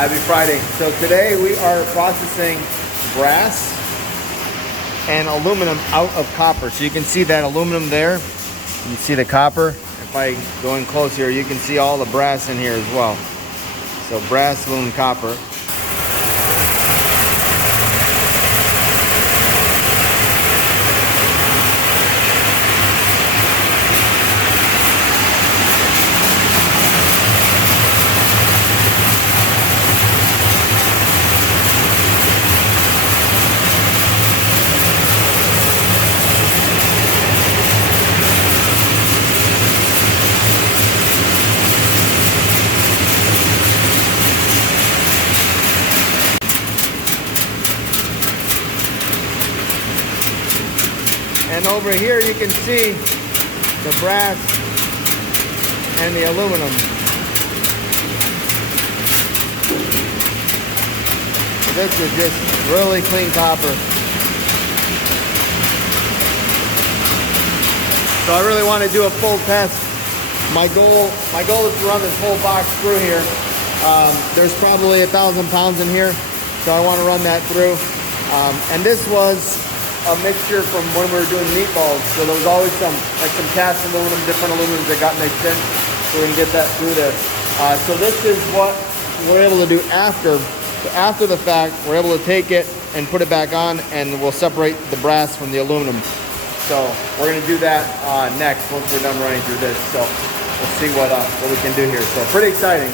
Happy Friday. So today we are processing brass and aluminum out of copper. So you can see that aluminum there. You can see the copper. If I go in close here, you can see all the brass in here as well. So brass, aluminum, copper. And over here you can see the brass and the aluminum. This is just really clean copper. So I really want to do a full test. My goal is to run this whole box through here. There's probably 1,000 pounds in here, so I want to run that through. And this was a mixture from when we were doing meatballs, so there was always some cast aluminum, different aluminums that got mixed in, so we can get that through there. So this is what we're able to do after. So after the fact, we're able to take it and put it back on, and we'll separate the brass from the aluminum. So we're going to do that next once we're done running through this. So we'll see what we can do here. So pretty exciting.